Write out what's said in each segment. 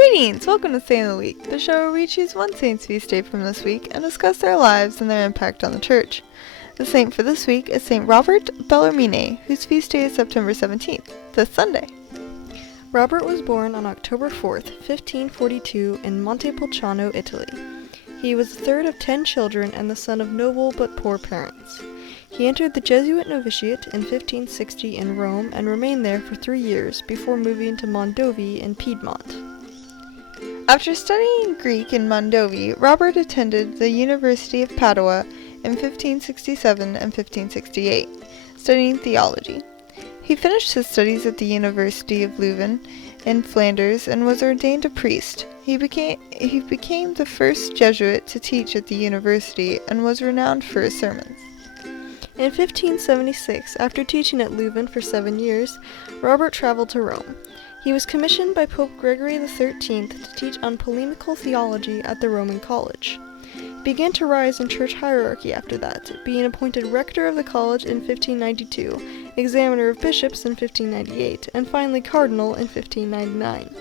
Greetings! Welcome to Saint of the Week, the show where we choose one saint's feast day from this week and discuss their lives and their impact on the church. The saint for this week is Saint Robert Bellarmine, whose feast day is September 17th, this Sunday. Robert was born on October 4th, 1542 in Montepulciano, Italy. He was the third of 10 children and the son of noble but poor parents. He entered the Jesuit novitiate in 1560 in Rome and remained there for 3 years before moving to Mondovì in Piedmont. After studying Greek in Mondovì, Robert attended the University of Padua in 1567 and 1568, studying theology. He finished his studies at the University of Leuven in Flanders and was ordained a priest. He became the first Jesuit to teach at the university and was renowned for his sermons. In 1576, after teaching at Leuven for 7 years, Robert traveled to Rome. He was commissioned by Pope Gregory XIII to teach on polemical theology at the Roman College. He began to rise in church hierarchy after that, being appointed rector of the college in 1592, examiner of bishops in 1598, and finally cardinal in 1599.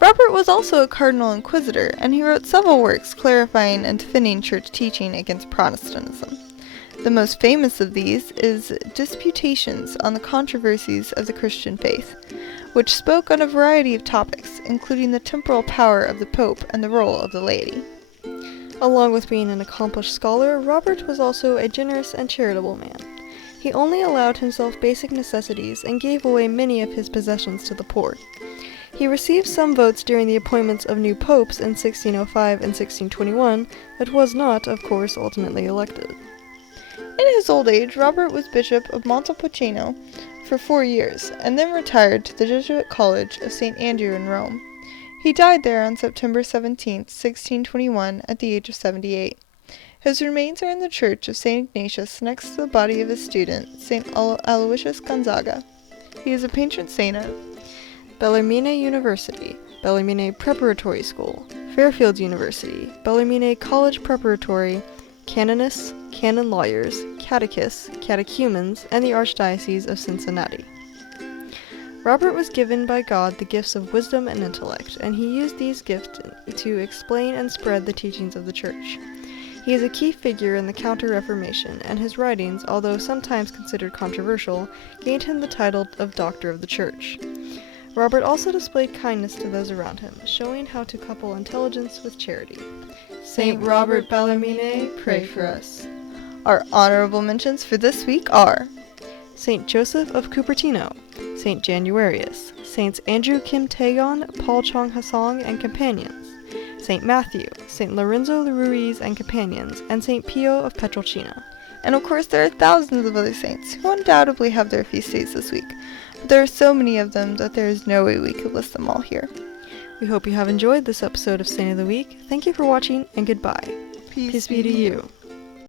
Robert was also a cardinal inquisitor, and he wrote several works clarifying and defending church teaching against Protestantism. The most famous of these is Disputations on the Controversies of the Christian Faith, which spoke on a variety of topics, including the temporal power of the Pope and the role of the laity. Along with being an accomplished scholar, Robert was also a generous and charitable man. He only allowed himself basic necessities and gave away many of his possessions to the poor. He received some votes during the appointments of new popes in 1605 and 1621, but was not, of course, ultimately elected. In his old age, Robert was Bishop of Montepulciano for 4 years, and then retired to the Jesuit College of St. Andrew in Rome. He died there on September 17, 1621, at the age of 78. His remains are in the church of St. Ignatius next to the body of his student, St. Aloysius Gonzaga. He is a patron saint of Bellarmine University, Bellarmine Preparatory School, Fairfield University, Bellarmine College Preparatory, canonists, canon lawyers, catechists, catechumens, and the Archdiocese of Cincinnati. Robert was given by God the gifts of wisdom and intellect, and he used these gifts to explain and spread the teachings of the Church. He is a key figure in the Counter-Reformation, and his writings, although sometimes considered controversial, gained him the title of Doctor of the Church. Robert also displayed kindness to those around him, showing how to couple intelligence with charity. Saint Robert Bellarmine, pray for us. Our honorable mentions for this week are Saint Joseph of Cupertino, Saint Januarius, Saints Andrew Kim Taegon, Paul Chong Hasong and companions, Saint Matthew, Saint Lorenzo Ruiz and companions, and Saint Pio of Petrolcina. And of course there are thousands of other saints who undoubtedly have their feast days this week, but there are so many of them that there is no way we could list them all here. We hope you have enjoyed this episode of Saint of the Week. Thank you for watching, and goodbye. Peace be to you.